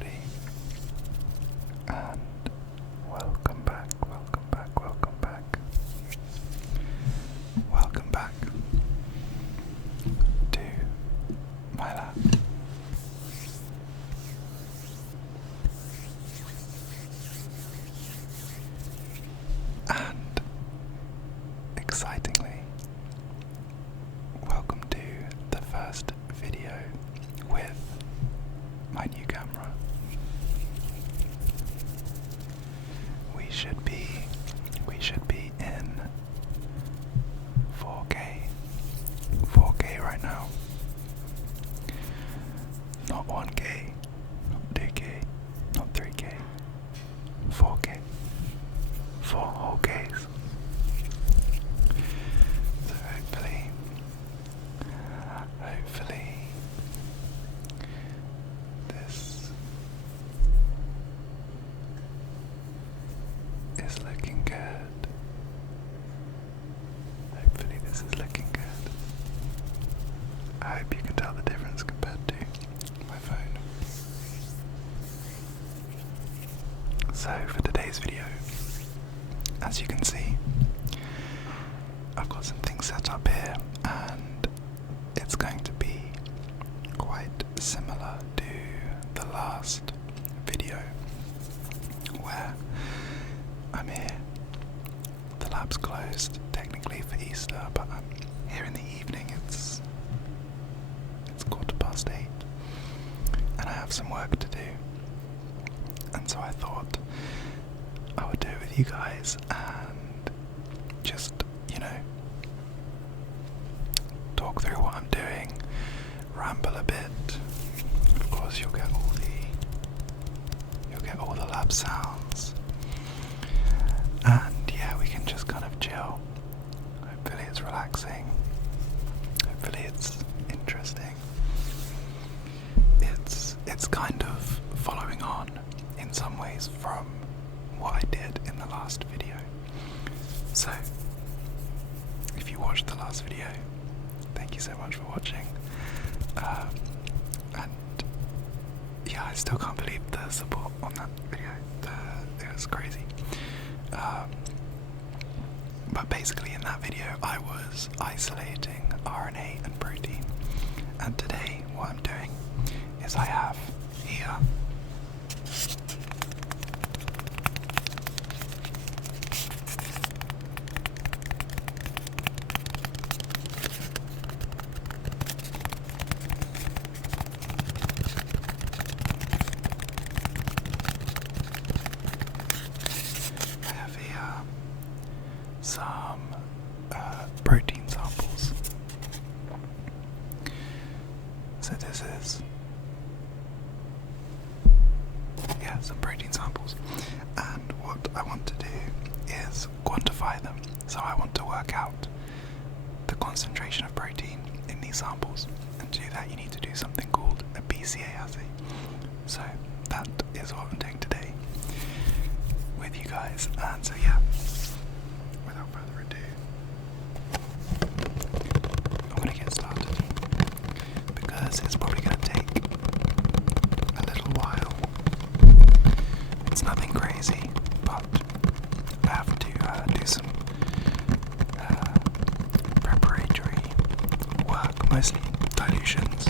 everybody, and welcome back, welcome back, welcome back. Welcome back to my lab. And excitingly, welcome to the first video with my new camera. We should be in 4K right now. Not 1K, not 2K, not 3K, 4K. 4 whole Ks. So hopefully this is looking good. Hopefully this is looking good. I hope you can tell the difference compared to my phone. So for today's video, as you can see, I've got some things set up here, and it's going to be quite similar to the last video where I'm here. The lab's closed technically for Easter, but I'm here in the evening. It's 8:15, and I have some work to do, and so I thought I would do it with you guys and just, talk through what I'm doing, ramble a bit. Of course, you'll get all the lab sounds, and yeah, we can just kind of chill. Hopefully it's relaxing. Hopefully it's interesting. It's kind of following on in some ways from what I did in the last video. So, if you watched the last video, thank you so much for watching. And yeah, I still can't believe the support on that video. It was crazy. But basically in that video I was isolating RNA and protein. And today what I'm doing is I have here some protein samples. So this is some protein samples, and what I want to do is quantify them. So I want to work out the concentration of protein in these samples, and to do that you need to do something called a BCA assay. So that is what I'm doing today with you guys, and so yeah, without further ado, I'm going to get started, because it's probably going to take a little while. It's nothing crazy, but I have to do some preparatory work, mostly dilutions.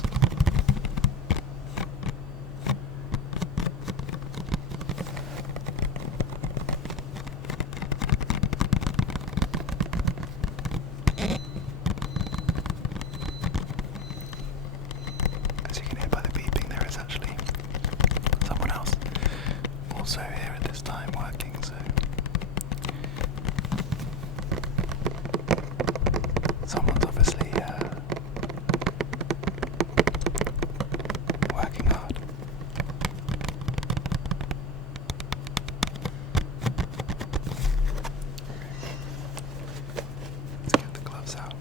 As you can hear by the beeping, there is actually someone else also here at this time working, so someone's obviously working hard. Let's get the gloves out.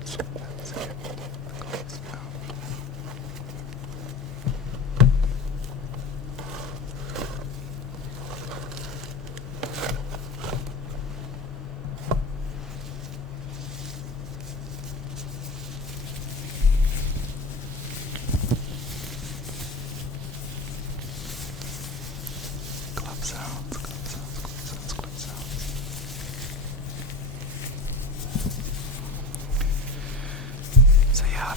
sounds, clip sounds, clip sounds, clip sounds. So yeah,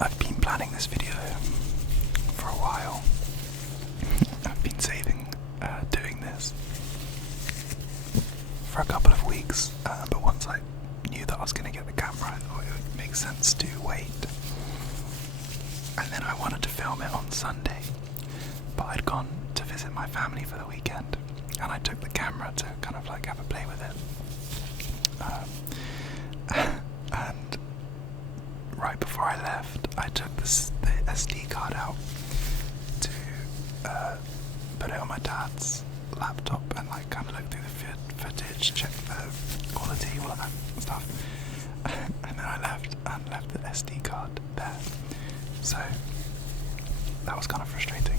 I've been planning this video for a while. I've been saving doing this for a couple of weeks, but once I knew that I was going to get the camera, I thought it would make sense to wait. And then I wanted to film it on Sunday, but I'd gone to visit my family for the weekend, and I took the camera to kind of like have a play with it. And right before I left, I took the SD card out to put it on my dad's laptop and like kind of look through the footage, check the quality, all of that stuff. And then I left the SD card there. So that was kind of frustrating.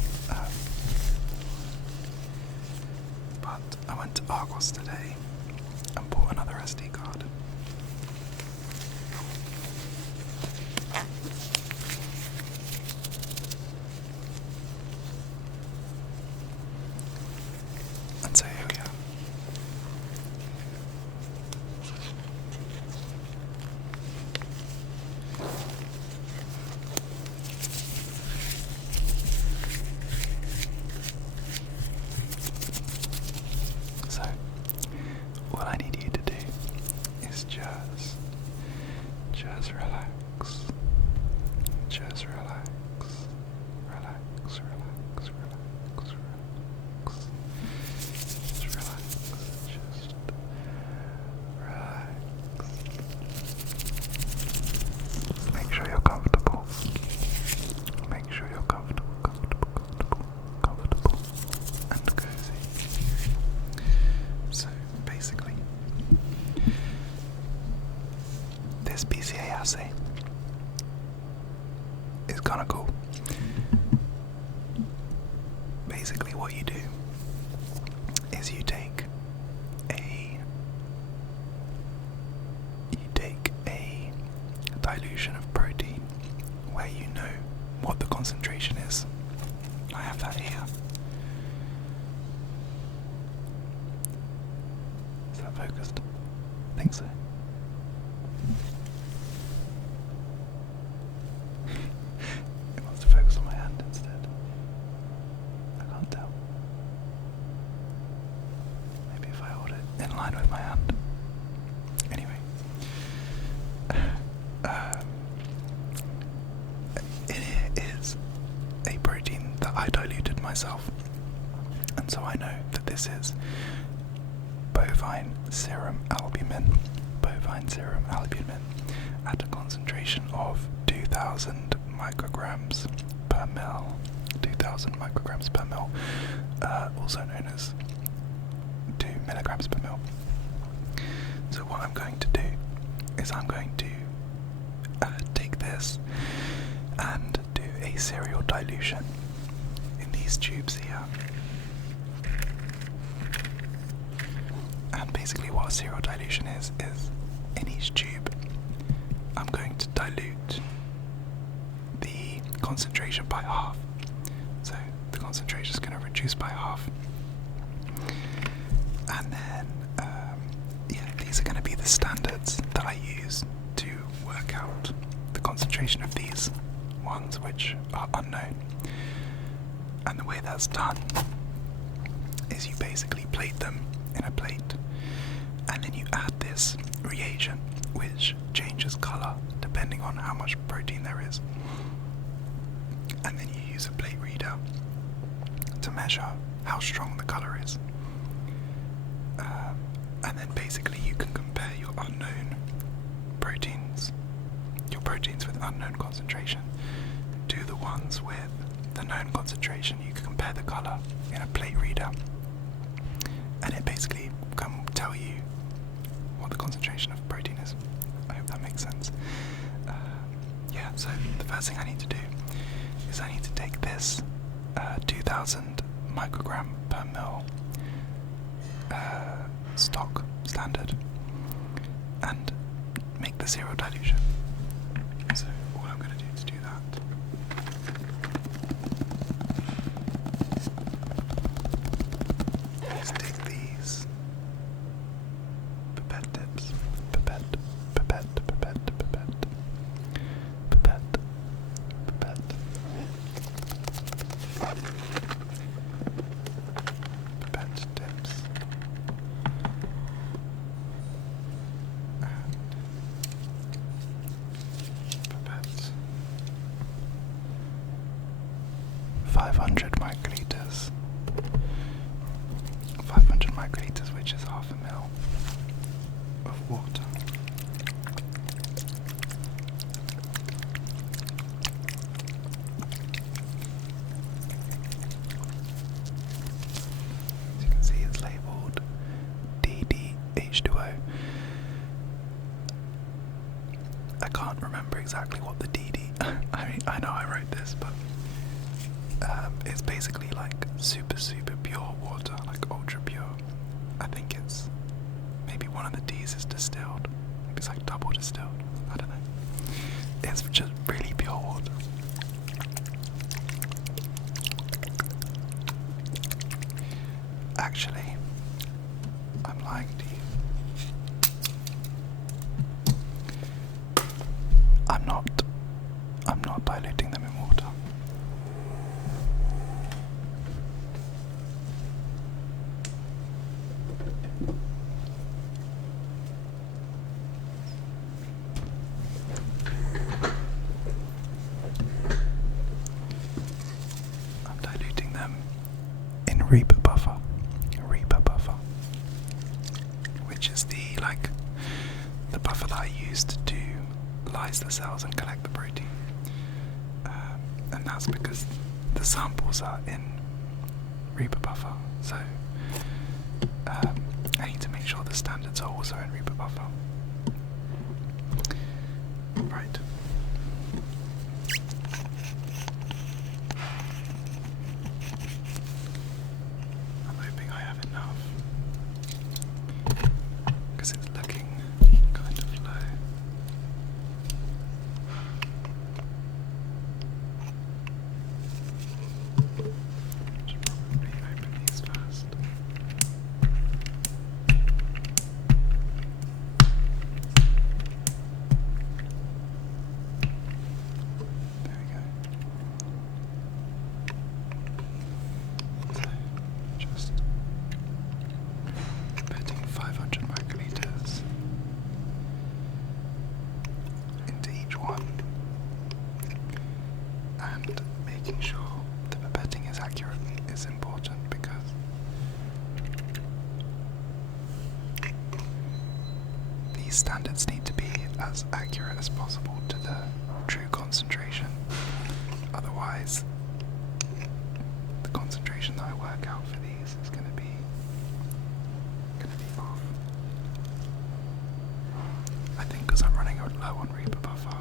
But I went to Argos today and bought another SD card. And so here we are. So, what I need you to do is just relax. Just relax. Relax, relax, relax, relax. Just relax. Just relax. Make sure you're comfortable. Make sure you're comfortable and cozy. So basically, this PCA assay is kind of cool. Basically what you do is you take a dilution of protein where you know what the concentration is. I have that here. Is that focused? I think so. It wants to focus on my hand instead. I can't tell. Maybe if I hold it in line with my hand. Anyway. It is a protein that I diluted myself. And so I know that this is bovine serum albumin at a concentration of 2000 micrograms per mil. 2000 micrograms per mil, also known as 2 milligrams per mil. So what I'm going to do is I'm going to take this and do a serial dilution in these tubes here. And basically what a serial dilution is in each tube I'm going to dilute the concentration by half. So the concentration is going to reduce by half. And then, these are going to be the standards that I use to work out the concentration of these ones which are unknown. And the way that's done is you basically plate them in a plate, and then you add this reagent which changes colour depending on how much protein there is, and then you use a plate reader to measure how strong the colour is, and then basically you can compare your proteins with unknown concentration to the ones with the known concentration. You can compare the colour in a plate reader, and it basically can tell you what the concentration of protein is. I hope that makes sense. So the first thing I need to do is I need to take this 2000 microgram per mil stock standard and make the zero dilution. So all I'm going to do to do that 500 microliters. 500 microliters, which is half a mil of water. As you can see, it's labelled DDH2O. I can't remember exactly what the DD. I mean, I know I wrote this, but it's basically like super pure water, like ultra pure. I think it's maybe one of the D's is distilled. Maybe it's like double distilled. I don't know. It's just really pure water. Actually, I'm lying to you. I'm not diluting them in water. I'm diluting them in Reaper buffer, which is the buffer that I used to lyse the cells and collect the protein. And that's because the samples are in Reaper buffer, so I need to make sure the standards are also in Reaper buffer. Right. I'm hoping I have enough, because it's looking kind of low. Should probably open these first. There we go. So, just putting 500 microliters into each one and making sure the pipetting is accurate is important, because these standards need to be as accurate as possible to the true concentration. Otherwise, the concentration that I work out for these is going to be off. I think because I'm running low on Reaper buffer.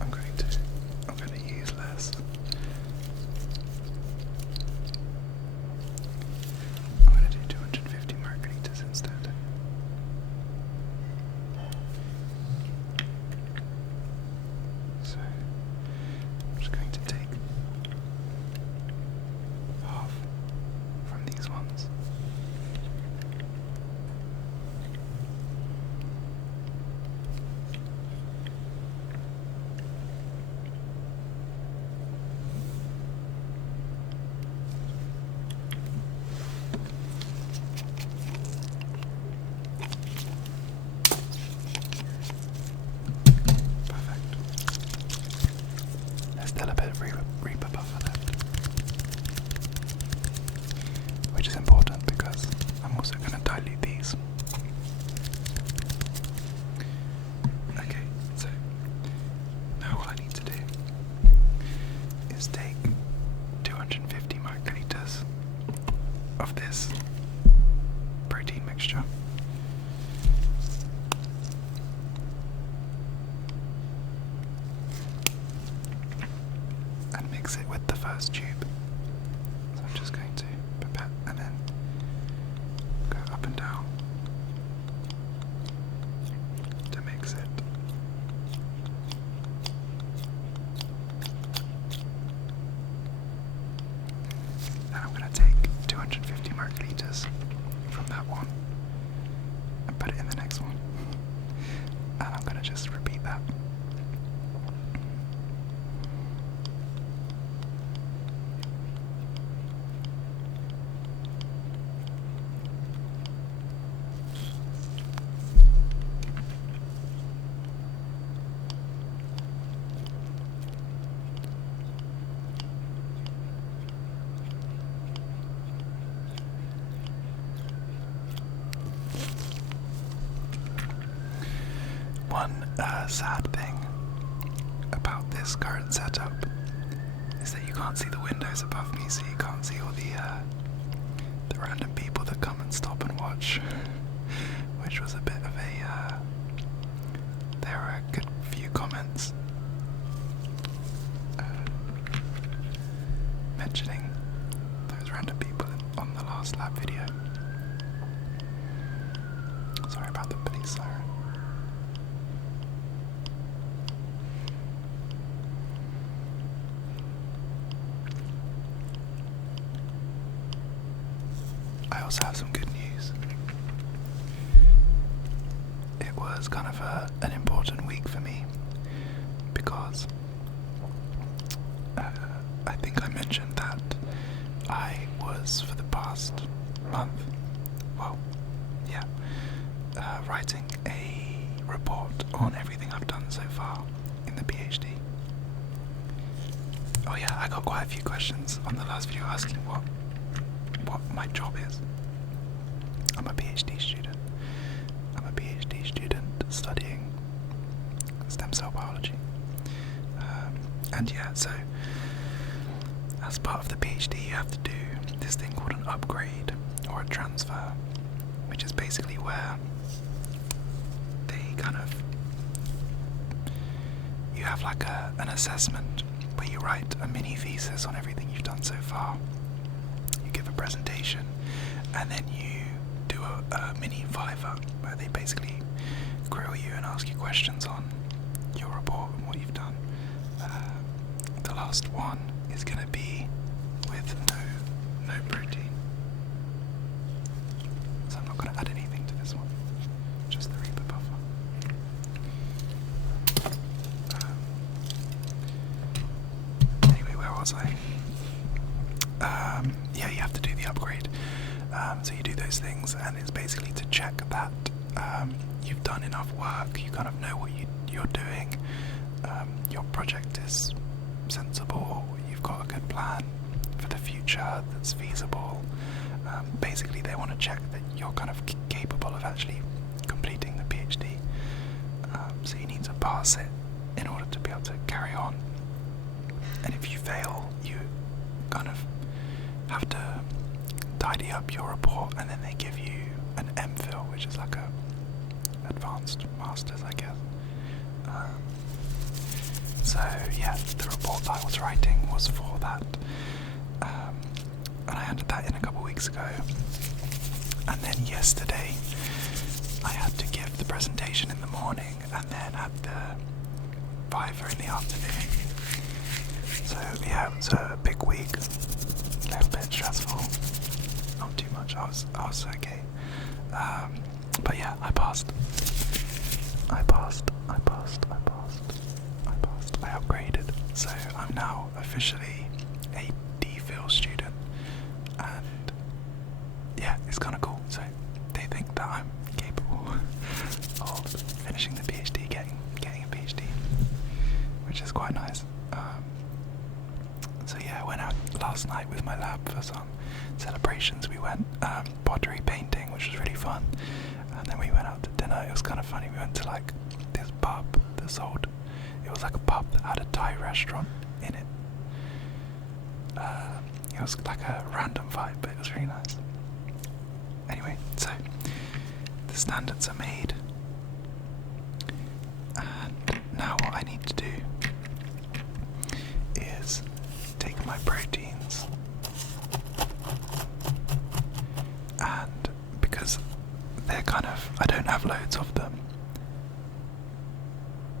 I'm going to use less. I'm going to do 250 microliters instead. So I'm just going to take half from these ones. Perfect. There's still a bit of Reaper buffer left, which is important because I'm also going to dilute these. Okay, so now all I need to do is take 250 microliters of this protein mixture and mix it with the first tube. So I'm just going to pipette and then go up and down to mix it. Then I'm going to take 250 microliters from that one and put it in the next one. And I'm going to just repeat that. sad thing about this current setup is that you can't see the windows above me, so you can't see all the random people that come and stop and watch, which was a bit of a, there were a good few comments mentioning those random people on the last lab video. Sorry about the police siren. I also have some good news. It was kind of an important week for me because I think I mentioned that I was, for the past month, writing a report on everything I've done so far in the PhD. Oh yeah, I got quite a few questions on the last video asking what my job is. I'm a PhD student. I'm a PhD student studying stem cell biology. And yeah, so as part of the PhD you have to do this thing called an upgrade or a transfer, which is basically where you have like an assessment where you write a mini thesis on everything you've done so far. You give a presentation and then you do a mini viva where they basically grill you and ask you questions on your report and what you've done. The last one is going to be with no protein, so I'm not going to add anything to this one, just the Reaper buffer. Anyway, where was I? Yeah, you have to do the upgrade. So you do those things, and it's basically to check that you've done enough work, you kind of know what you're doing, your project is sensible, you've got a good plan for the future that's feasible. Basically they want to check that you're kind of capable of actually completing the PhD. So you need to pass it in order to be able to carry on. And if you fail, you kind of have to tidy up your report, and then they give you an MPhil, which is like a advanced master's, I guess. So yeah, the report that I was writing was for that, and I handed that in a couple of weeks ago. And then yesterday I had to give the presentation in the morning and then had the viva in the afternoon. So yeah, it was a big week, a little bit stressful, not too much. I was okay, but yeah, I passed. I upgraded, so I'm now officially a DPhil student, and yeah, it's kind of cool. So they think that I'm capable of finishing the PhD, getting a PhD, which is quite nice. So yeah, I went out last night with my lab for some celebrations. We went pottery painting, which was really fun, and then we went out to dinner. It was kind of funny. We went to like this pub that sold. It was like a pub that had a Thai restaurant in it. It was like a random vibe, but it was really nice. Anyway, so the standards are made, and now what I need to do is take my proteins, and because they're kind of, I don't have loads of them.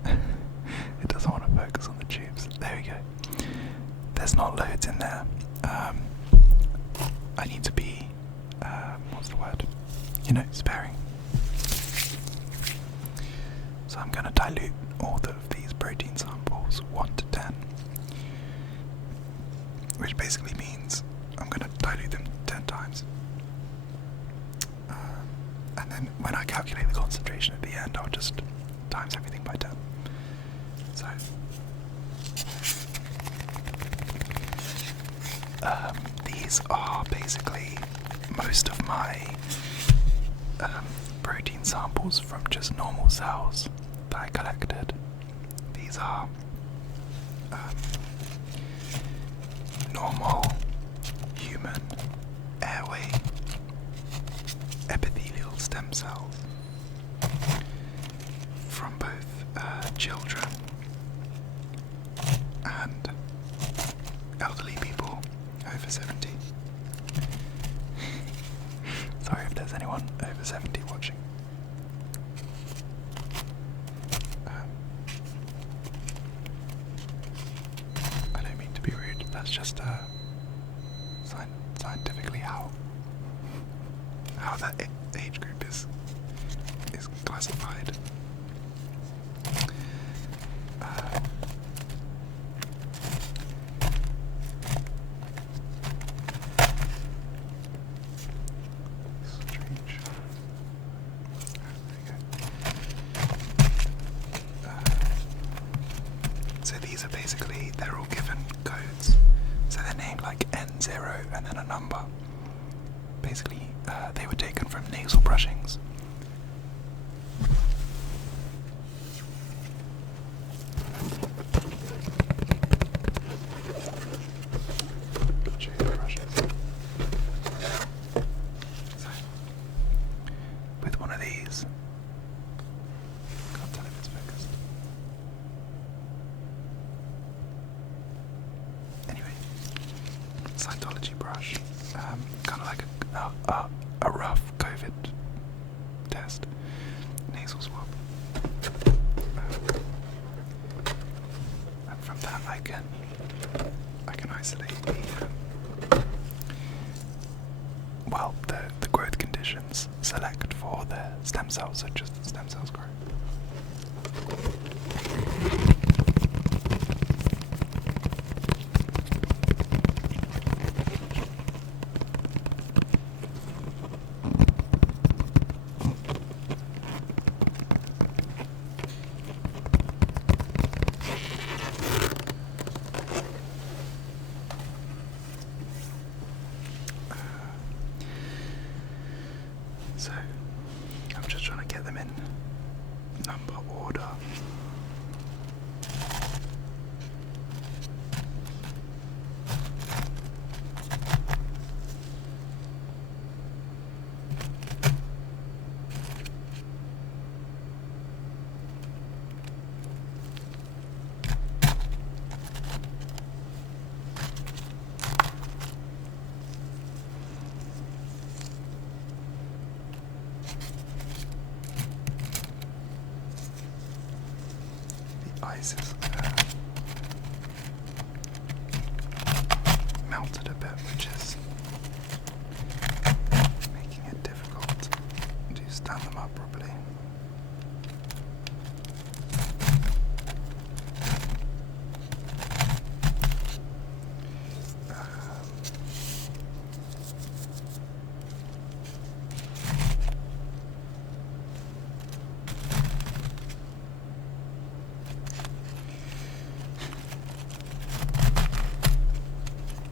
It doesn't want to focus on the tubes. There we go. There's not loads in there. I need to be, what's the word? Sparing. So I'm going to dilute all of these protein samples 1 to 10, which basically means I'm going to dilute them 10 times. And then when I calculate the concentration at the end, I'll just times everything by 10. So these are basically most of my protein samples from just normal cells that I collected. These are normal human airway epithelial stem cells from both children and elderly people over 70. Sorry if there's anyone over 70 watching. I don't mean to be rude, that's just scientifically how that age group is classified. Strange. There we go. So these are basically, they're all given codes. So they're named like N0 and then a number. Basically, they were taken from nasal brushings. So, with one of these, can't tell if it's focused. Anyway, cytology brush, kind of like a rough COVID test, nasal swab, and from that I can isolate the growth conditions, select for the stem cells, such as the stem cells grow. So, I'm just trying to get them in number order. Ice is melted a bit, which is making it difficult to stand them up properly.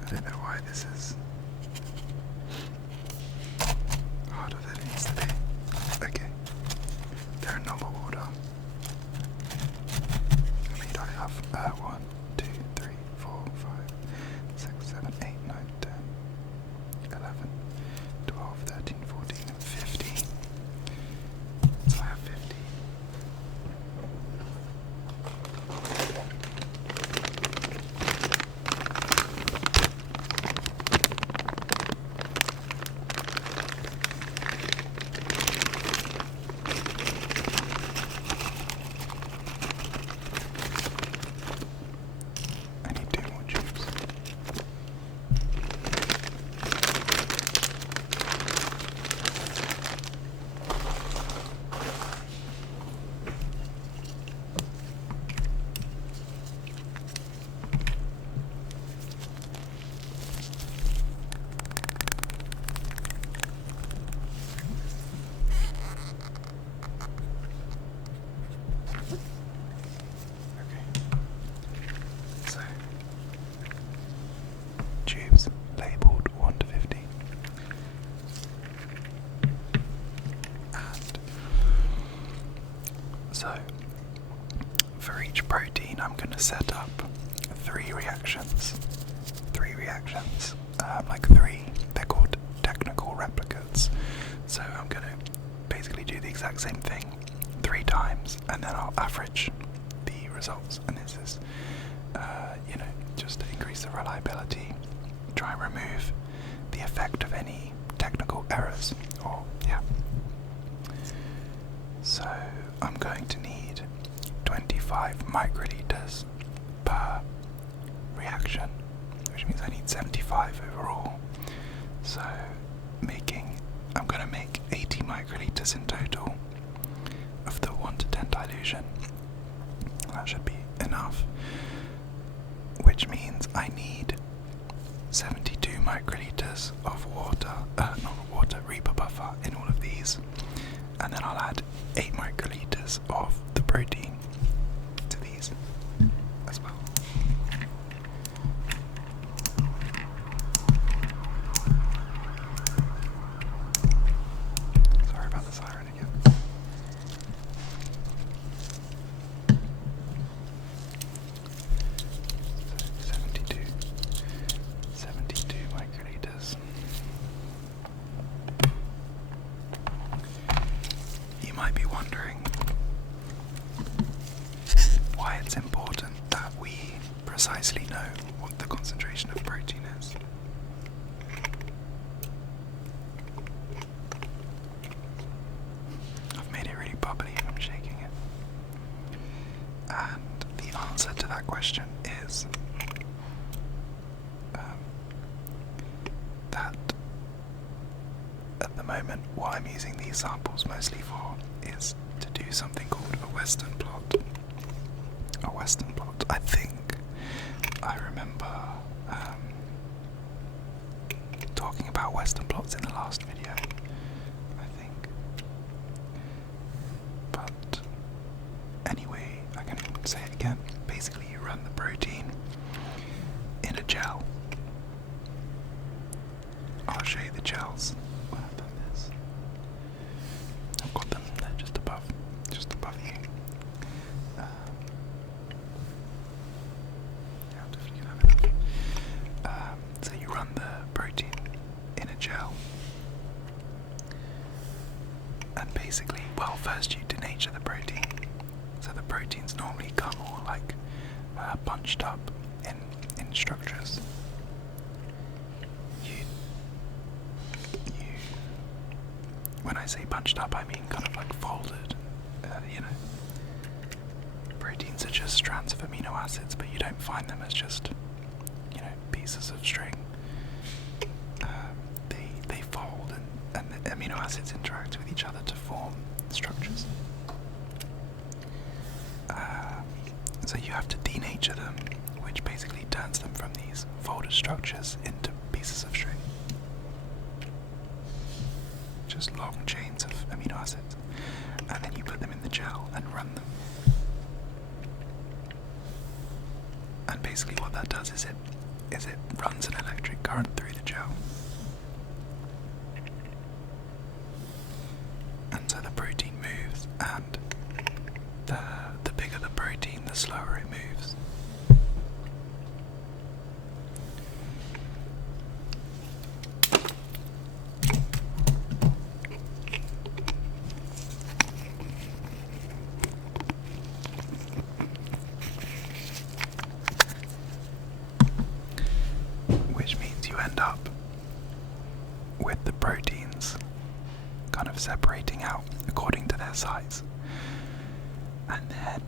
I don't know why this is harder than it needs to be. Okay, they're in number order. I mean, I have 1, 2, 3, 4, 5, 6, 7, 8, 9, 10, 11, 12, 13, 14, 15. So I have 50. each protein I'm going to set up three reactions. They're called technical replicates. So I'm going to basically do the exact same thing 3 times, and then I'll average the results. And this is, just to increase the reliability, try and remove the effect of any technical errors. So I'm going to need 25 microliters per reaction, which means I need 75 overall. So I'm going to make 80 microliters in total of the 1 to 10 dilution. That should be enough, which means I need 72 microliters of Reaper buffer in all of these, and then I'll add 8 microliters of the protein to these as well. Sorry about the siren again. So 72 microliters. You might be wondering why it's important that we precisely know what the concentration of protein is. I've made it really bubbly and I'm shaking it. And the answer to that question is that at the moment what I'm using these samples mostly for is to do something called a Western blot. I think I remember talking about Western blots in the last video, I think. But anyway, I can say it again. Basically, you run the protein in a gel. I'll show you the gels when I've done this. I've got them there just above you. So you run the protein in a gel, and basically, first you denature the protein. So the proteins normally come all like bunched up in structures. When I say bunched up, I mean kind of like folded. Proteins are just strands of amino acids, but you don't find them as just, pieces of string. They fold, and the amino acids interact with each other to form structures. So you have to denature them, which basically turns them from these folded structures into pieces of string. Just long chains of amino acids, and then you put them in the gel and run them. And basically what that does is it runs an electric current through the gel. And so the protein moves, and the bigger the protein, the slower it moves. Which means you end up with the proteins kind of separating out according to their size. And then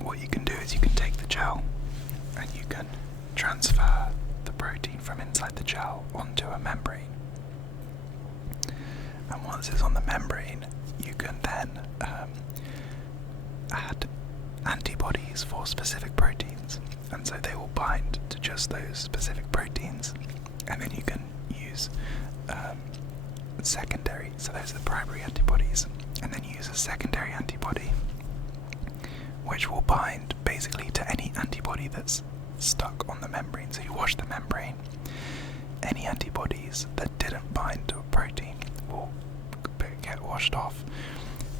what you can do is you can take the gel and you can transfer the protein from inside the gel onto a membrane. And once it's on the membrane, you can then add antibodies for specific proteins, and so they will bind to just those specific proteins, and then you can use secondary, so those are the primary antibodies, and then use a secondary antibody which will bind basically to any antibody that's stuck on the membrane. So you wash the membrane, any antibodies that didn't bind to a protein will get washed off,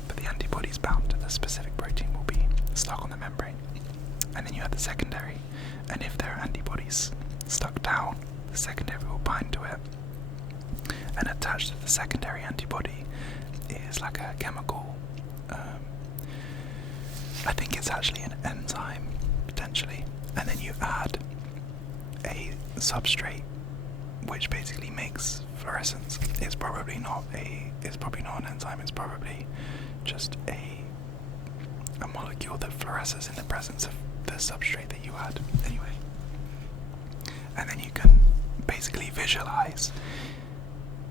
but the antibodies bound to the specific protein will be stuck on the membrane. then you add the secondary, and if there are antibodies stuck down, the secondary will bind to it, and attached to the secondary antibody is like a chemical, I think it's actually an enzyme, potentially, and then you add a substrate which basically makes fluorescence. It's probably not an enzyme, it's probably just a molecule that fluoresces in the presence of the substrate that you add. Anyway, and then you can basically visualize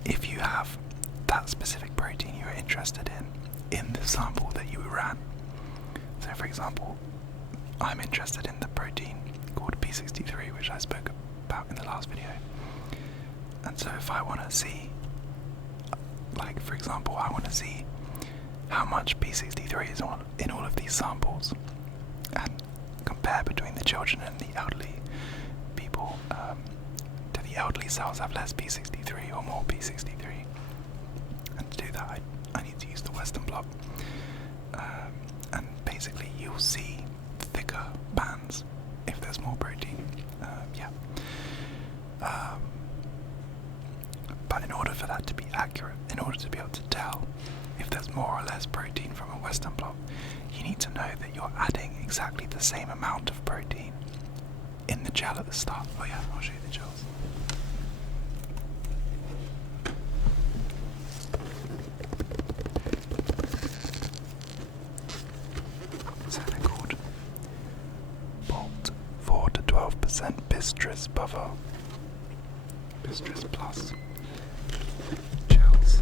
if you have that specific protein you're interested in the sample that you ran. So for example, I'm interested in the protein called p63, which I spoke about in the last video. And so if I want to see, like for example, I want to see how much p63 is in all of these samples and compare between the children and the elderly people. Do the elderly cells have less p63 or more p63? And to do that, I need to use the Western blot. And basically you'll see thicker bands if there's more protein. But in order for that to be accurate, in order to be able to tell if there's more or less protein from a Western blot, you need to know that you're adding exactly the same amount of protein in the gel at the start. Oh yeah, I'll show you the gels. So they're called Bolt 4 to 12% Bistris Buffer. Bistris Plus gels.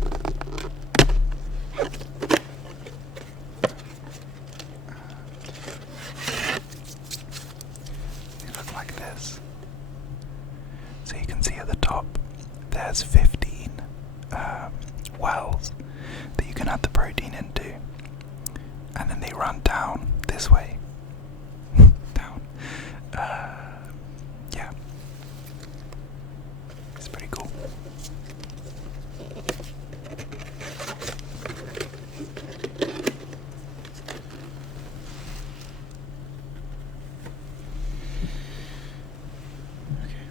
They look like this. So you can see at the top there's 15 wells that you can add the protein into, and then they run down this way. Down. Yeah. It's pretty cool. Okay.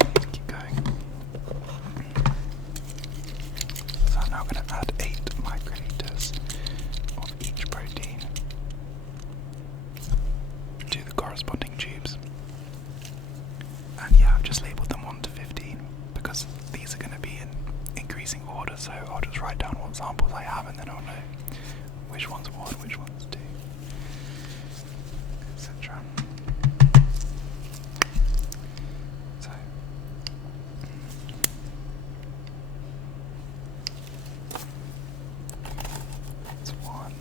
I need to keep going. So I'm now going to add 8 microliters of each protein to the corresponding tubes. And yeah, I've just labelled them 1 to 15 because these are going to be in increasing order, so I'll just write down what samples I have and then I'll know which one's 1, which one's 2, etc. So that's 1.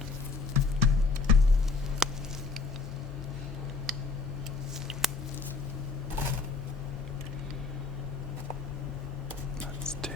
That's 2.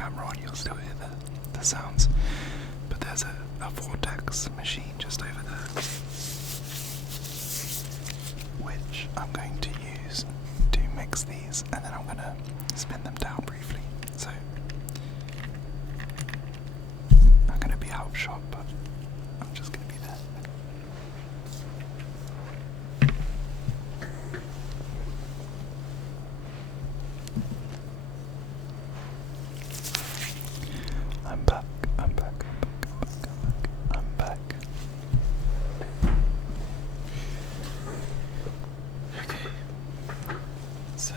camera on, you'll still hear the sounds. But there's a vortex machine just over there, which I'm going to use to mix these, and then I'm going to spin them down briefly. So I'm going to be out of shot, but I'm just going to be there. I'm back. Okay. So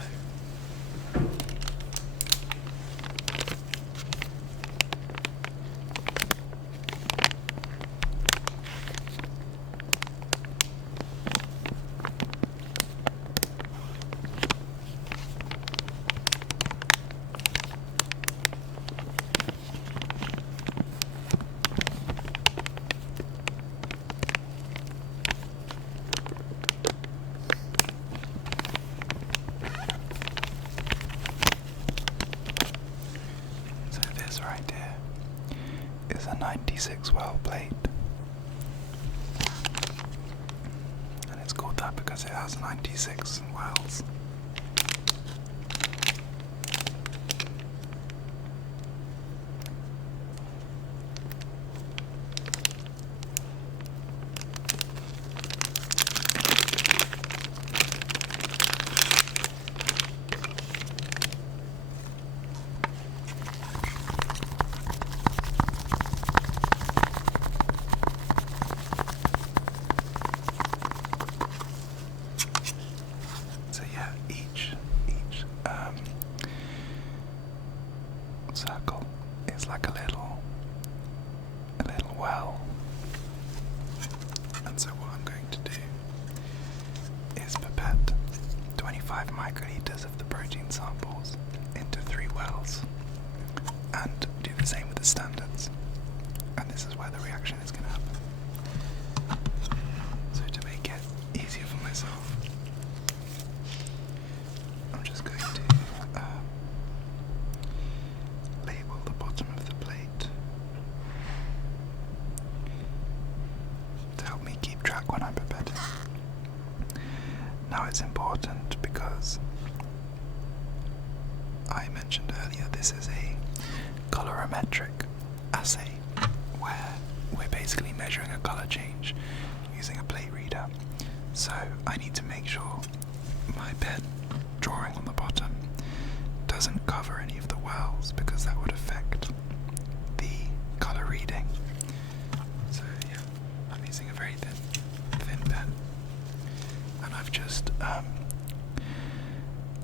this right here is a 96 well plate, and it's called that because it has 96 wells. Circle is like a little well, and so what I'm going to do is pipette 25 microliters of the protein samples into 3 wells, and do the same with the standards, and this is where the reaction is going to happen. So to make it easier for myself, I'm just going to label the bottom of the plate to help me keep track when I'm pipetting. Now it's important because I mentioned earlier this is a colorimetric assay where we're basically measuring a color change using a plate reader. So I need to make sure my pen drawing on the bottom doesn't cover any of the wells because that would affect the color reading. So yeah, I'm using a very thin pen, and I've just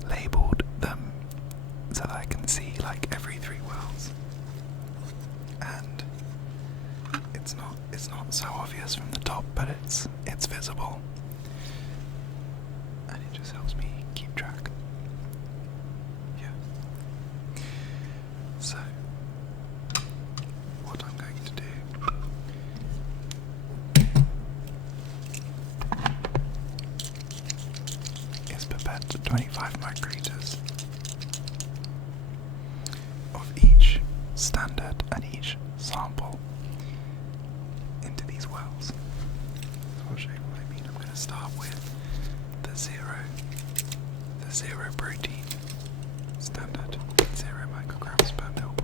labeled them so that I can see like every 3 wells, and it's not so obvious from the top, but it's visible, and it just helps me keep track. Yeah. So what I'm going to do is pipette 25 microliters of each standard and each sample into these wells. So I'll show you what I mean. I'm going to start with the zero protein standard, 0 micrograms per mil.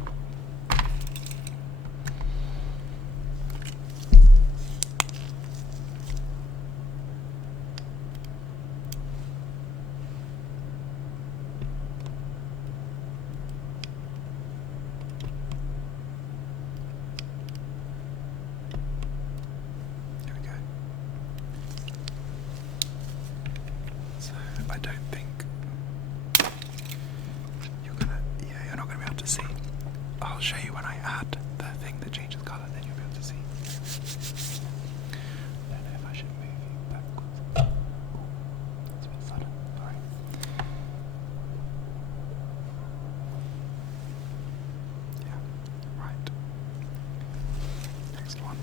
There we go. So I don't think you're not going to be able to see. I'll show you when I add the thing that changes colour, then you'll be able to see. I don't know if I should move you backwards. Ooh, that's a bit sudden. Alright. Yeah, right. Next one.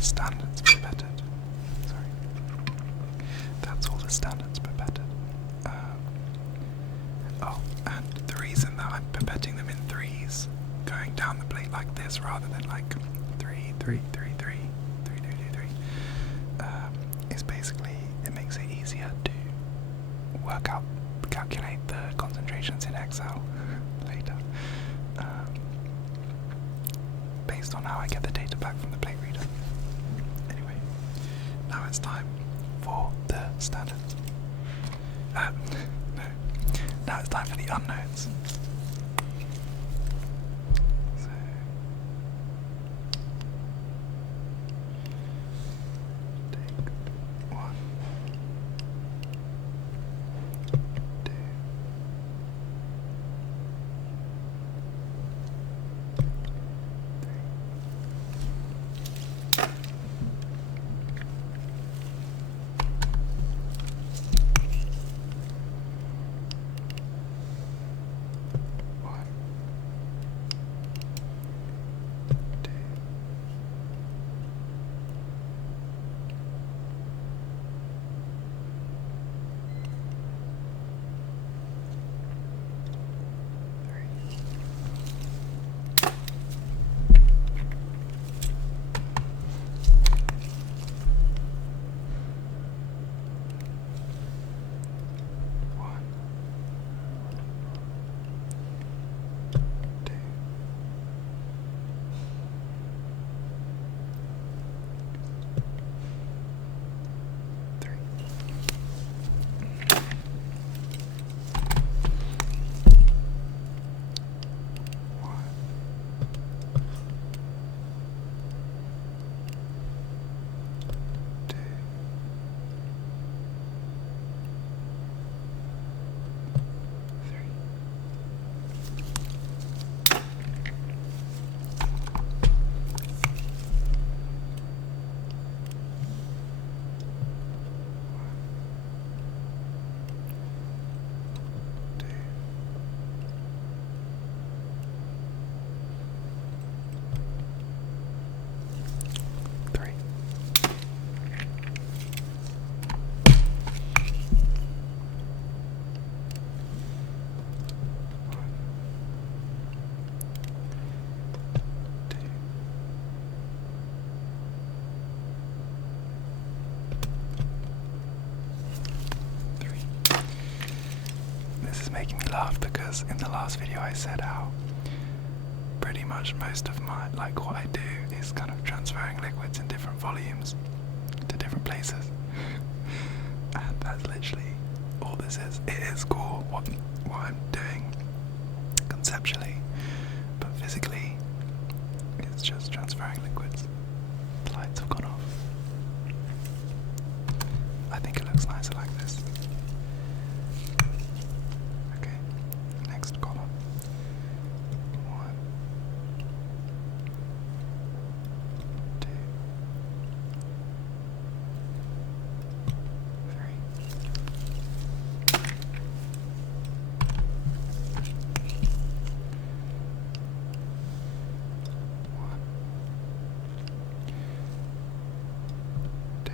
the standards pipetted. Sorry. That's all the standards pipetted. Oh, and the reason that I'm pipetting them in threes, going down the plate like this rather than like 3, 3, 3, 3, 3, 2, 2, 3, is basically it makes it easier to calculate the concentrations in Excel later, based on how I get the data back from the plate reader. Anyway, now it's time for the standards. No, now it's time for the unknowns. So, take 1, 2, 1, 2, 3. One, 2, 3. One, 2, 3. Three. One, 2, 3. This is making me laugh because in the last video I said how pretty much most of what I do is kind of transferring liquids in different volumes to different places. And that's literally all this is. It is cool what I'm doing conceptually, but physically it's just transferring liquids. The lights have gone off. I think it looks nicer like this. Okay, next column. 1, 2, 3. 1, 2,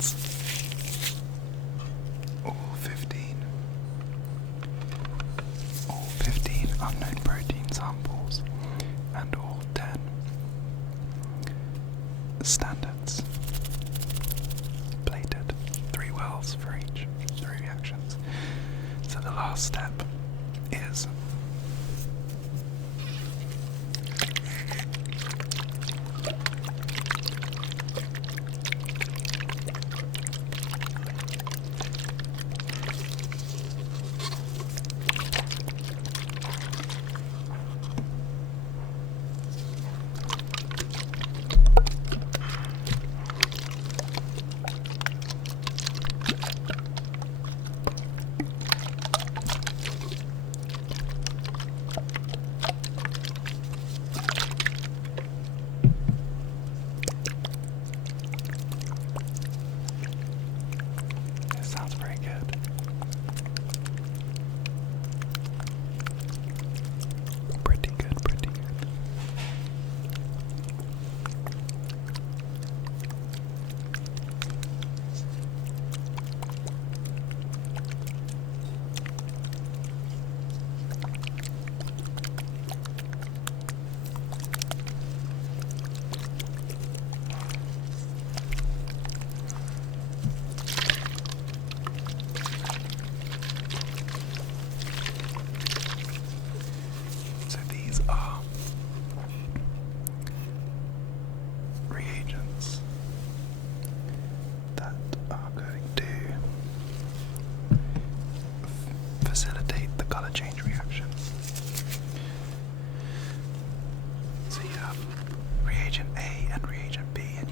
standards, all 15 unknown protein samples, and all 10 standards plated, 3 wells for each, 3 reactions. So the last step is sounds very good. Pretty good, pretty good. So these are reagents that are going to facilitate the color change reaction. So you have reagent A and reagent B, and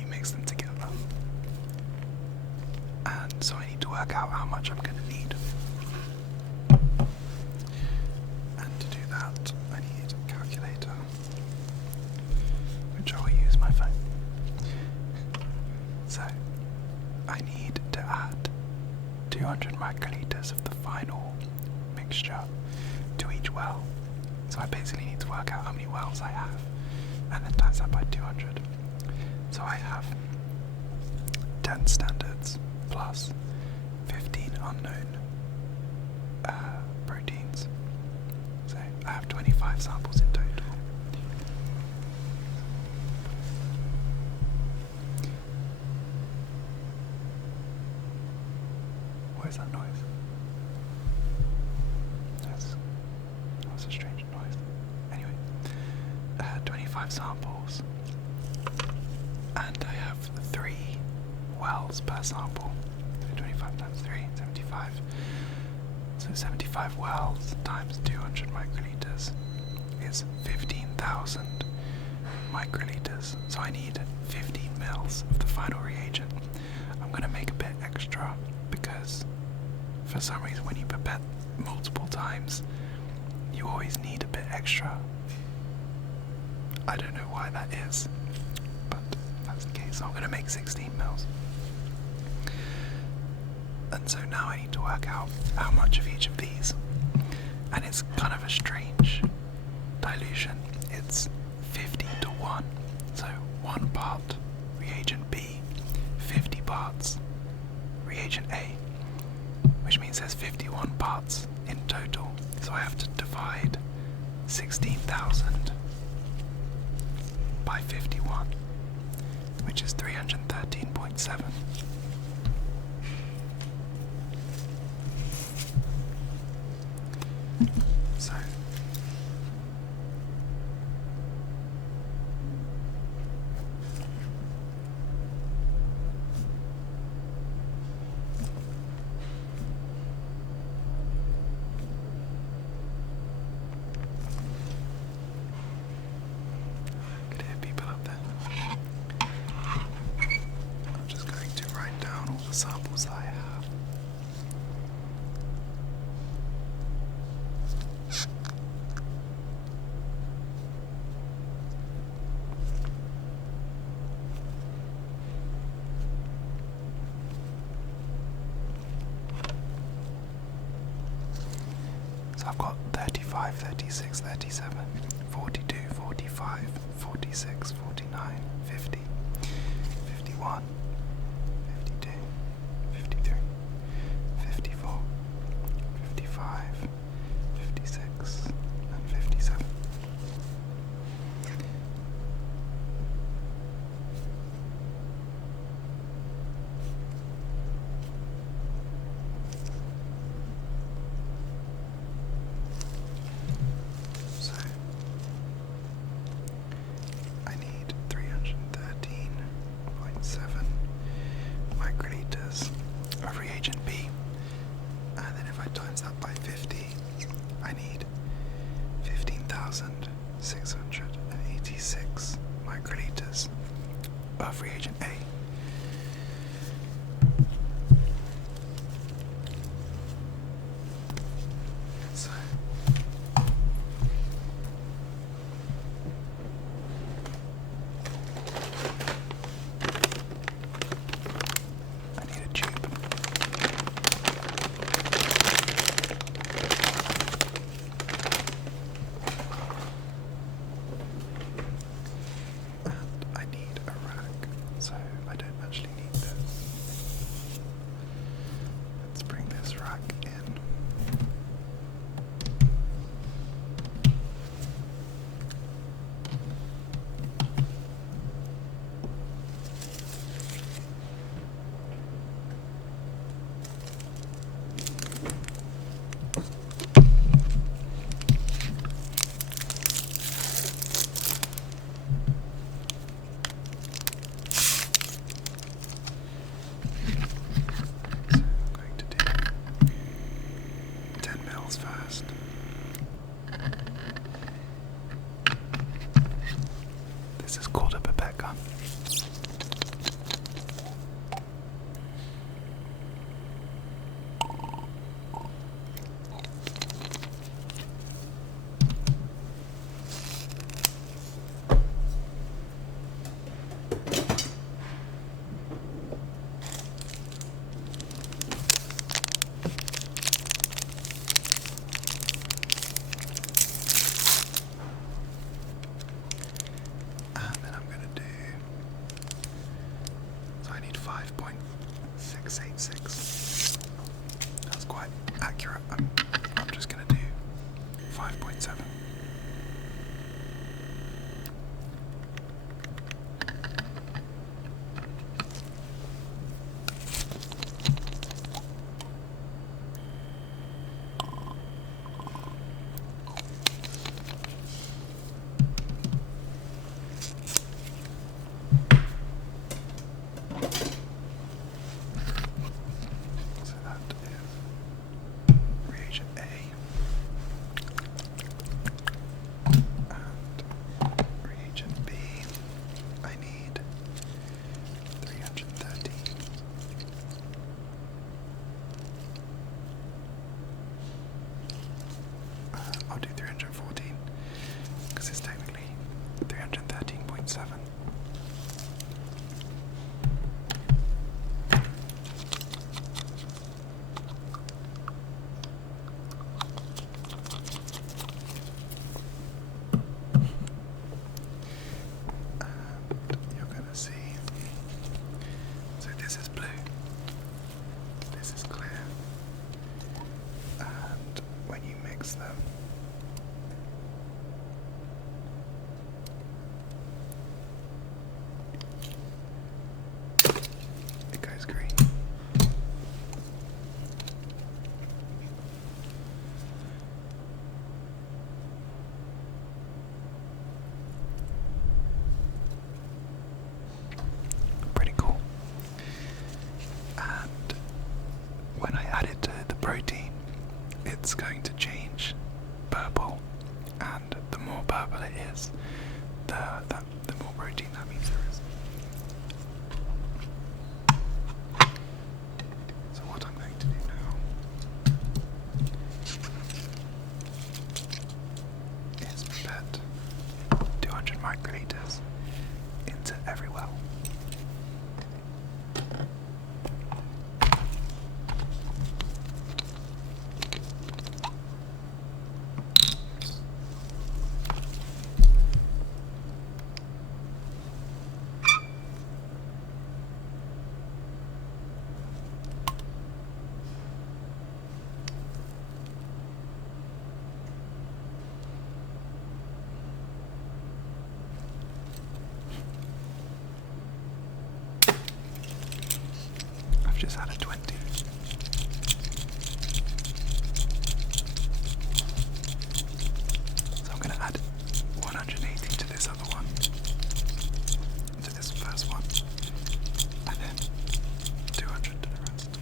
you mix them together. And so I need to work out how much I'm going to need. And to do that, I need a calculator, which I will use my phone. So I need to add 200 microliters of the final mixture to each well. So I basically need to work out how many wells I have and then times that by 200. So I have 10 standards plus 15 unknown proteins. So I have 25 samples in total. What is that noise? That's a strange noise. Anyway, 25 samples, and I have 3 wells per sample. So 25 times 3, 75. So 75 wells times 200 microliters is 15,000 microliters. So I need 15 mils of the final reagent. I'm going to make a bit extra because for some reason when you pipette multiple times, you always need a bit extra. I don't know why that is, but that's the case. So I'm going to make 16 mils. And so now I need to work out how much of each of these. And it's kind of a strange dilution. It's 50 to 1. So 1 part reagent B, 50 parts reagent A, which means there's 51 parts in total. So I have to divide 16,000 by 51, which is 313.7. So could hear people up there. I'm just going to write down all the samples I have. So I've got 35, 36, 37, 42, 45, 46, 49, 50, 51, 52, of reagent B, and then if I times that by 50, I need 15,686 microliters of reagent A. So I need a tube. And I need a rack, so I don't actually need this. Let's bring this rack in. So I'm going to do 10 mils first. This is called a pipette gun. And then I'm going to do, so I need 5.686. That's quite accurate. I'm just going to do 5.7. So that is reagent A and reagent B. I need 330. I'll do 314 because it's technically 313.7. And you're going to see, so this is blue, this is clear, and when you mix them, it goes green. Pretty cool. And when I add it to the protein, it's going to change purple, and the more purple it is, the more protein that means there is. So what I'm going to do now is pipette 200 microliters into every well. Just added 20. So I'm going to add 180 to this other one, to this first one, and then 200 to the rest.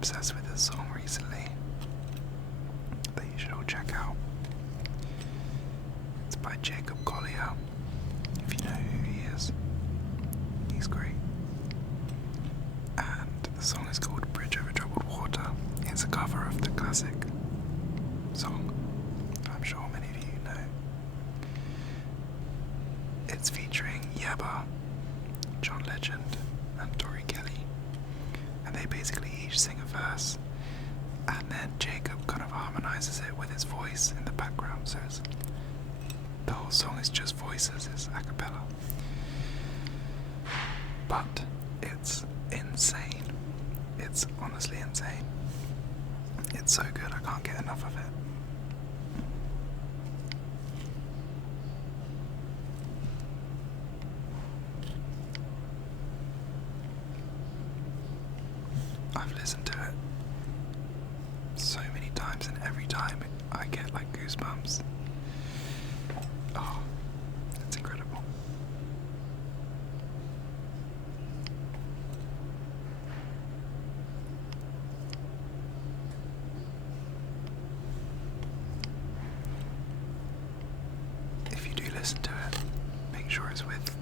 obsessed with this song recently that you should all check out. It's by Jacob Collier, if you know who he is. He's great. And the song is called Bridge Over Troubled Water. It's a cover of the classic song I'm sure many of you know. It's featuring Yebba, John Legend, and Tori Kelly. And they basically each sing a verse, and then Jacob kind of harmonizes it with his voice in the background, so the whole song is just voices, it's a cappella. But it's insane. It's honestly insane. It's so good, I can't get enough of it. I've listened to it so many times, and every time I get like goosebumps. Oh, it's incredible. If you do listen to it, make sure it's with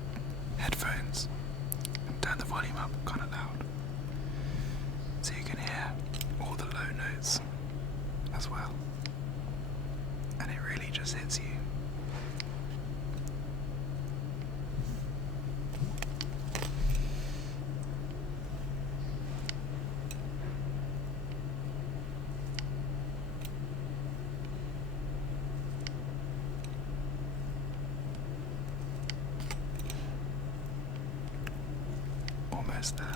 headphones and turn the volume up kind of loud, so you can hear all the low notes as well, and it really just hits you. Almost there.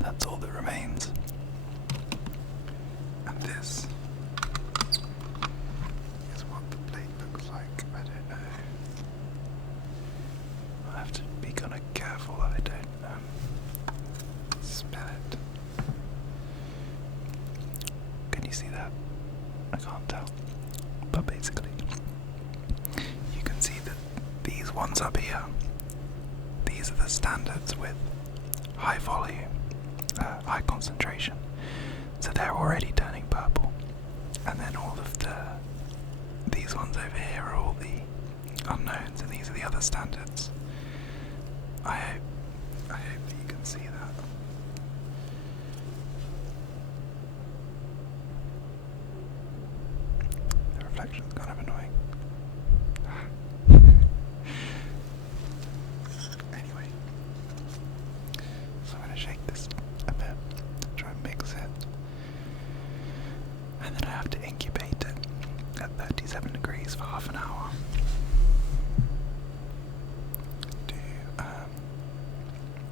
That's all that remains. And this is what the plate looks like. I don't know. I have to be kind of careful that I don't spill it. Can you see that? I can't tell. But basically, you can see that these ones up here, these are the standards with high volume. High concentration, so they're already turning purple, and then all of these ones over here are all the unknowns, and these are the other standards. I hope that you can see that. The reflection's kind of annoying. Anyway, so I'm going to shake this a bit, try and mix it, and then I have to incubate it at 37 degrees for half an hour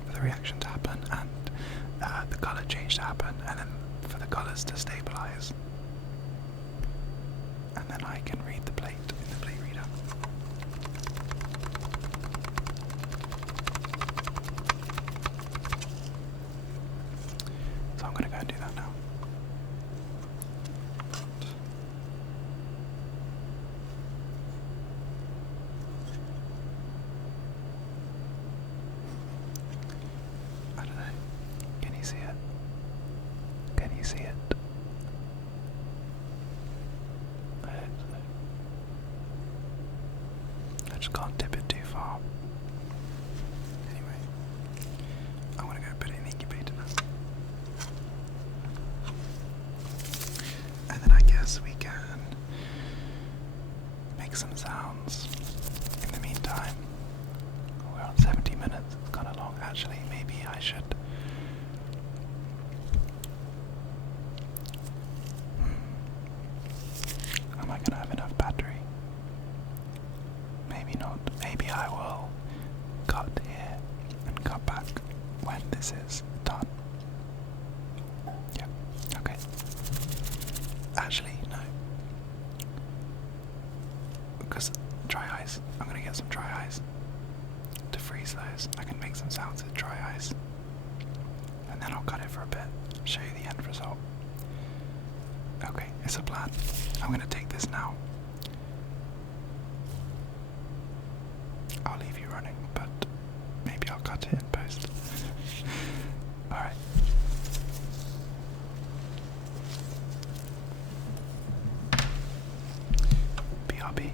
for the reaction to happen and the colour change to happen, and then for the colours to stabilise, and then I can read the plate in the plate reader. So I'm going to go and do that now. I don't know. Can you see it? Can you see it? I hope so. I just can't tip it too far. Anyway, I'm going to go put it in the incubator now. make some sounds. In the meantime, we're on 70 minutes. It's kind of long. Actually, maybe I should. Am I gonna have enough battery? Maybe not. Maybe I will cut here and cut back when this is done. Yeah, okay. Actually, no. Because dry ice, I'm gonna get some dry ice to freeze those. I can make some sounds with dry ice. And then I'll cut it for a bit, show you the end result. Okay, it's a plan. I'm gonna take this now. I'll leave you running, but maybe I'll cut it in post. Alright. BRB.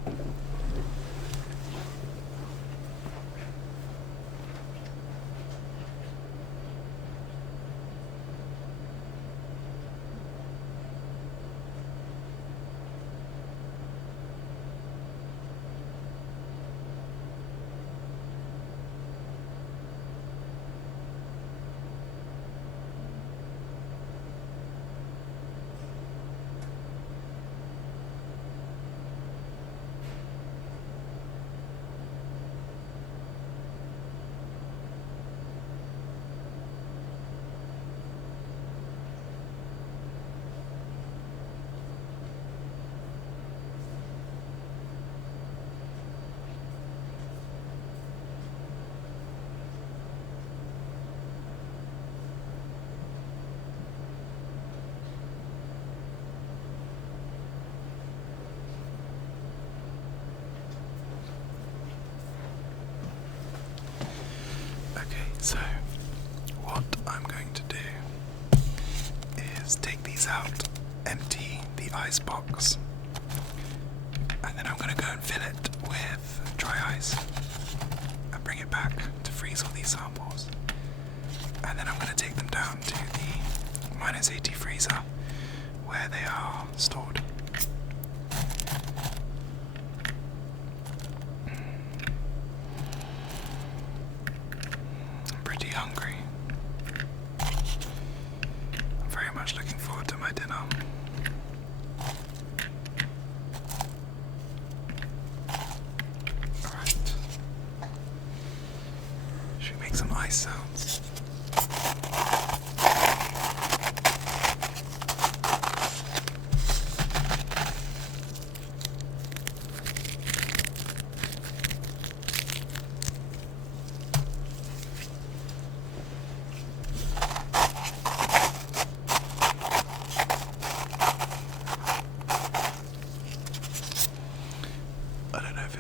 So, what I'm going to do is take these out, empty the ice box, and then I'm going to go and fill it with dry ice and bring it back to freeze all these samples. And then I'm going to take them down to the -80 freezer where they are stored. Hungry. I'm very much looking forward to my dinner. Alright. Should we make some ice sounds?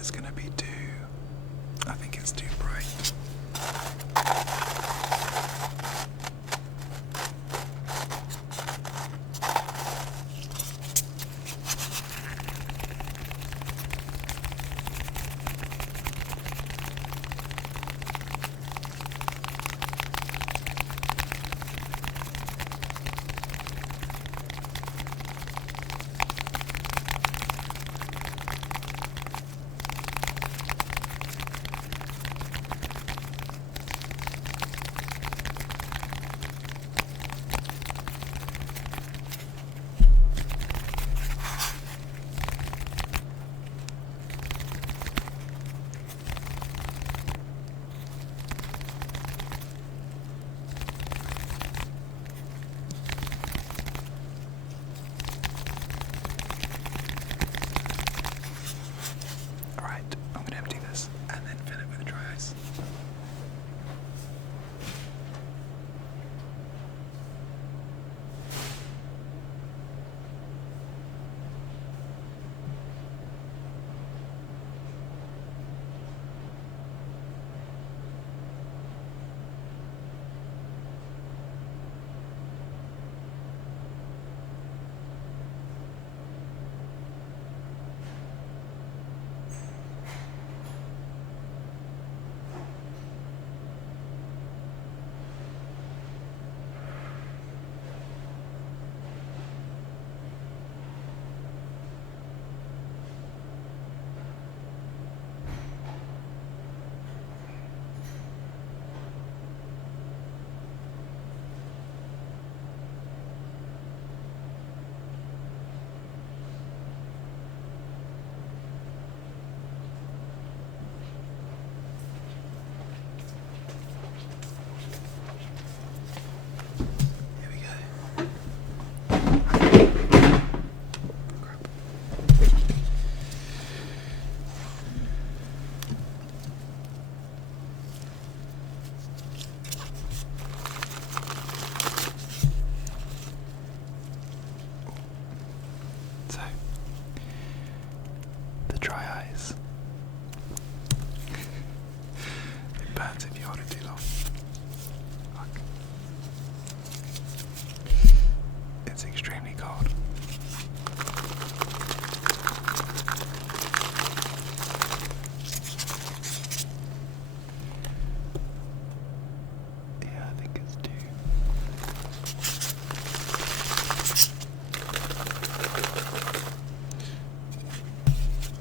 It's gonna be I think it's too bright. cold. Yeah, I think it's 2.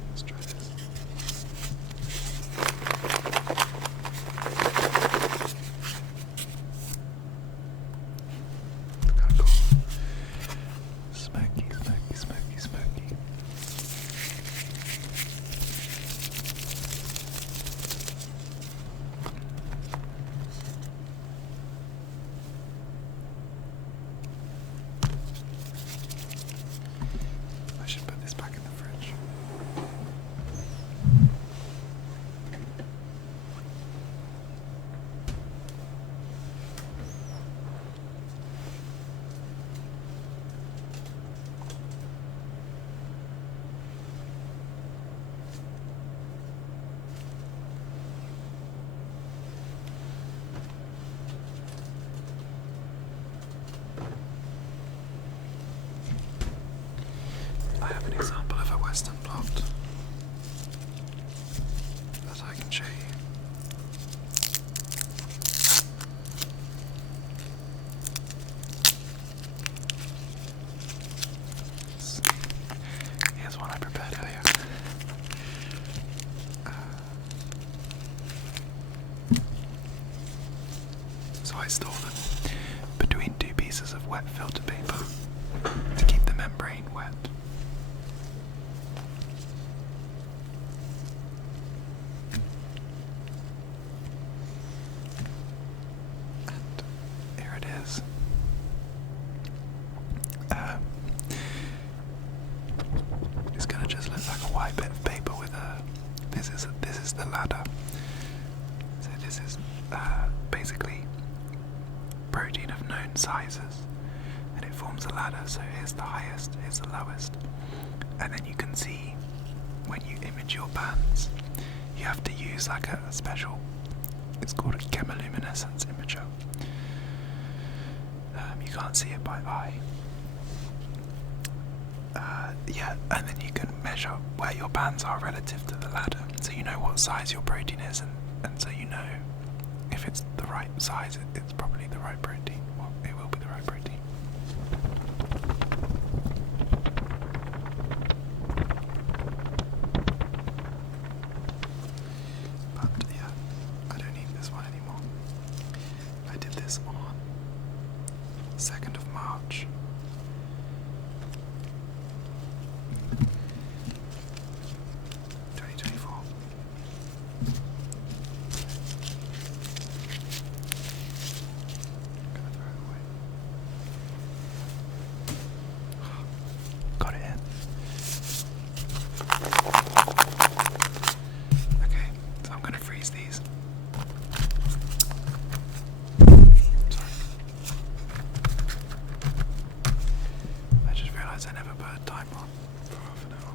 Let's try this. Kinda cool. Smoky, smoky, smoky, smoky. I should put this back in the fridge. I have an example of a Western blot that I can show you. Here's one I prepared earlier. So I store them between 2 pieces of wet filter paper to keep the membrane wet. And here it is. It's gonna just look like a white bit of paper with a. This is the ladder. So this is basically protein of known sizes, and it forms a ladder. So here's the highest, here's the lowest, and then you can see when you image your bands, you have to use like a special. It's called a chemiluminescence imager. You can't see it by eye. Yeah, and then you can measure where your bands are relative to the ladder, so you know what size your protein is, and so you know if it's the right size, it's probably the right protein. Well, it will be the right protein. But yeah, I don't need this one anymore. I did this on 2nd of March. Got it in. Okay, so I'm gonna freeze these. Sorry. I just realised I never put a timer on for half an hour.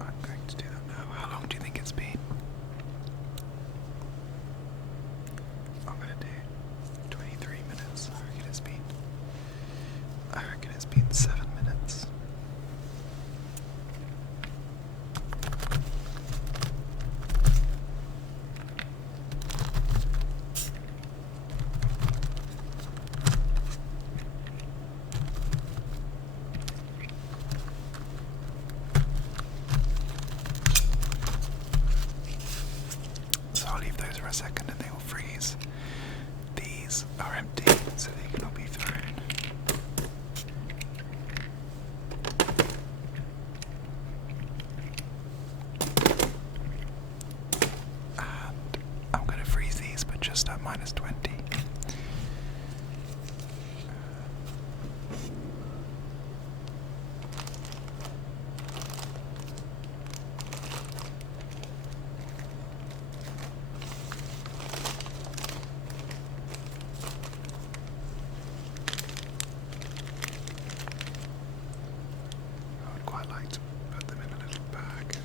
I'm going to do that now. How long do you think it's been? I'm gonna do 23 minutes. I reckon it's been 7 minutes. So I'll leave those for a second and they will freeze. These are empty, so they cannot be thrown. And I'm going to freeze these, but just at -20. I would quite like to put them in a little bag.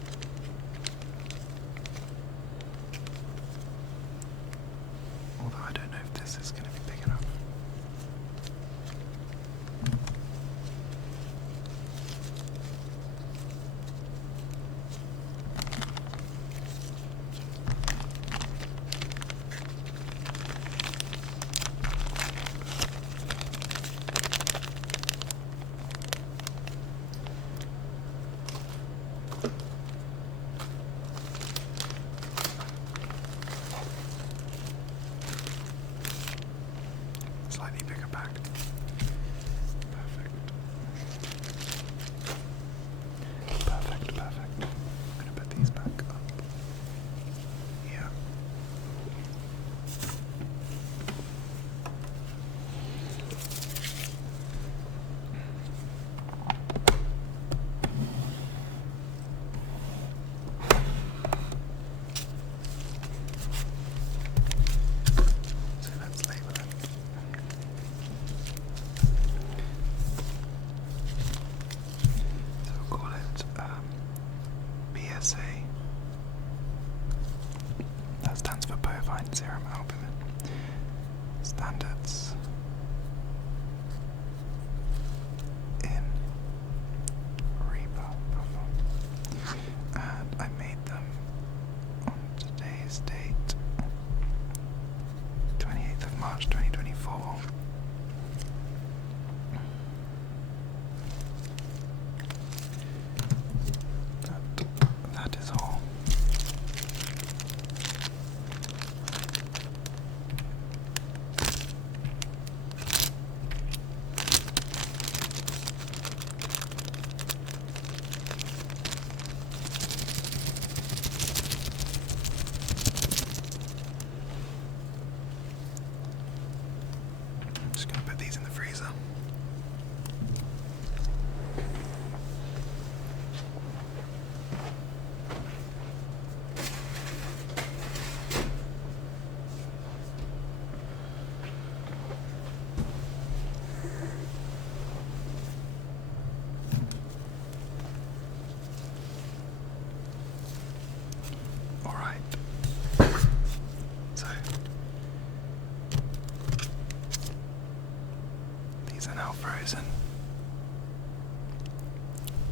Although I don't know if this is going to be big enough. slightly bigger bag. Perfect. Perfect, perfect. I'm gonna put these back up here. So let's label it. So we'll call it BSA. That stands for bovine serum albumin. Standards in Reba buffer. And I made them on today's date, 28th of March 2024. That is all. I'm just going to put these in the freezer. Alright, so these are now frozen.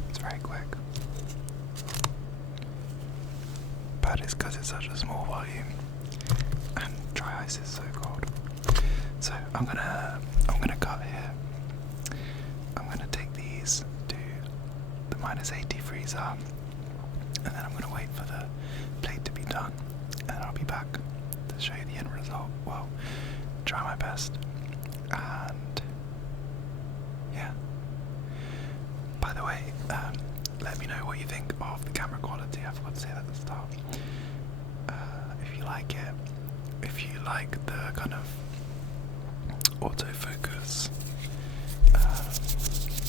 It's very quick, but it's because it's such a small volume and dry ice is so cold. So I'm gonna cut here. I'm gonna take these to the -80 freezer, and then I'm gonna wait for the plate to be done, and I'll be back to show you the end result. Well, try my best, and yeah. By the way, let me know what you think of the camera quality. I forgot to say that at the start. If you like it, if you like the kind of autofocus,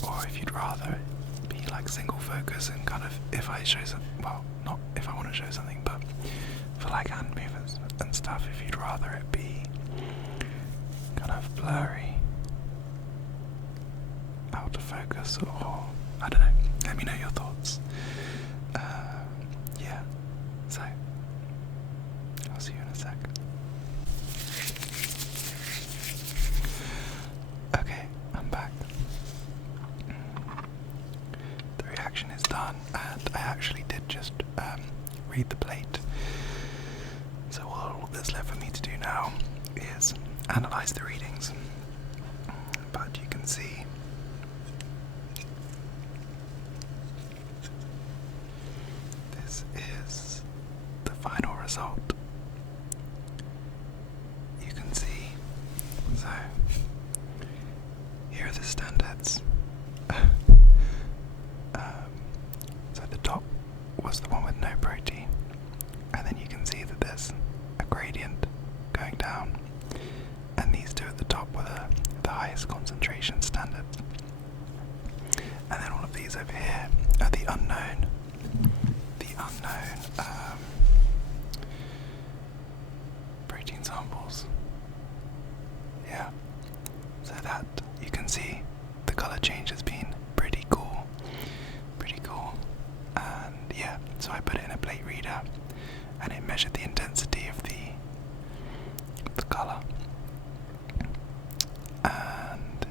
or if you'd rather it be like single focus and kind of if I show some, well, not if I want to show something, but for like hand movements and stuff, if you'd rather it be kind of blurry, out of focus, or I don't know, let me know your thoughts. Yeah, so I'll see you in a sec. Okay, I'm back. The reaction is done, and I actually did just read the plate. So all that's left for me to do now is analyze the readings. But you can see this is the final result. You can see, so here are the standards. So the top was the one with no protein, and then you can see that there's a gradient going down, and these two at the top were the highest concentration standards. And then all of these over here are the unknown protein samples. Yeah, so that you can see the color change has been pretty cool, and yeah, so I put it in a plate reader and it measured the intensity of the color, and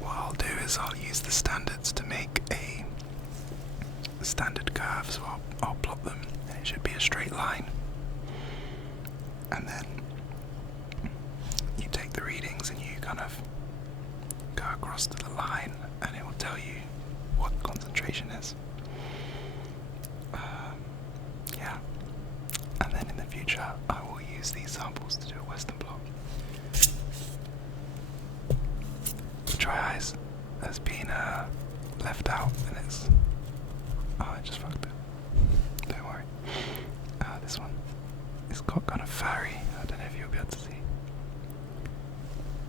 what I'll do is I'll use the standards to make a standard curve, so I'll plot them and it should be a straight line, and then you take the readings and you kind of go across to the line and it will tell you what concentration is. Yeah, future, I will use these samples to do a Western blot. Dry ice has been left out, and it's... Oh, I just fucked it. Don't worry. This one, it's got kind of furry. I don't know if you'll be able to see.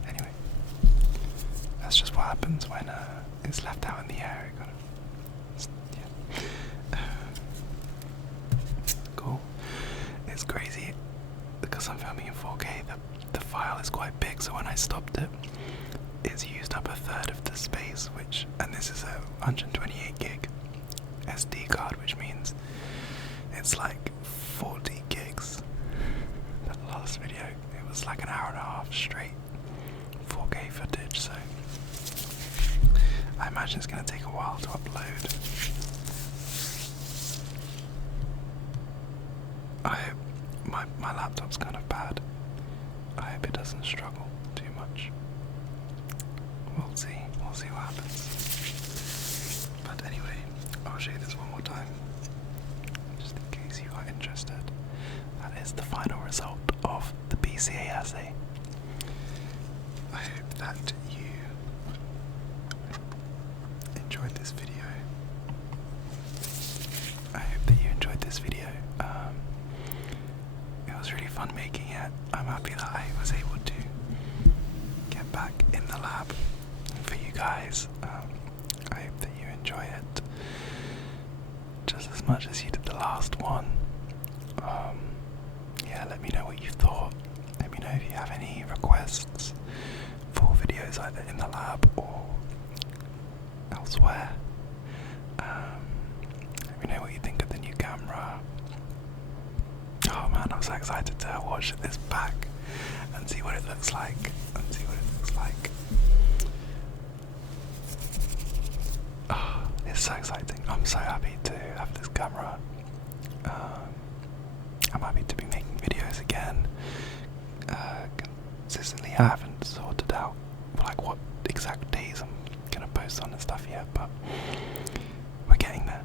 Anyway, that's just what happens when it's left out in the air. It kind of, yeah. Cool. It's crazy because I'm filming in 4K. The file is quite big, so when I stopped it, it's used up a third of the space. And this is a 128 gig SD card, which means it's like 40 gigs. The last video, it was like an hour and a half straight 4K footage, so I imagine it's going to take a while to upload. I hope my laptop's kind of bad. I hope it doesn't struggle too much. We'll see what happens. But anyway, I'll show you this one more time, just in case you are interested. That is the final result of the BCA assay. I hope that you enjoyed this video. It was really fun making it. I'm happy that I was able to get back in the lab for you guys. I hope that you enjoy it just as much as you did the last one. Yeah, let me know what you thought. Let me know if you have any requests for videos either in the lab or elsewhere. Let me know what you think of the new camera. Oh man, I'm so excited to watch this back and see what it looks like. Oh, it's so exciting. I'm so happy to have this camera. I'm happy to be making videos again consistently. I haven't sorted out like what exact days I'm gonna post on and stuff yet, but we're getting there.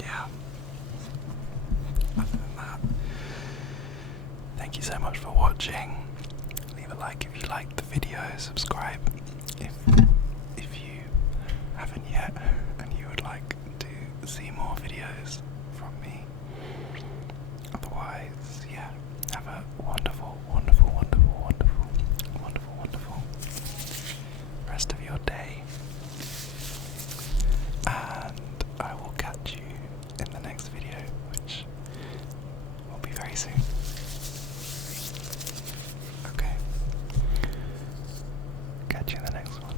Yeah. Other than that, thank you so much for watching. Leave a like if you liked the video, subscribe if you haven't yet and you would like to see more videos from me. Otherwise, yeah, have a wonderful rest of your day, and I will catch you in the next video, which will be very soon. Okay, catch you in the next one.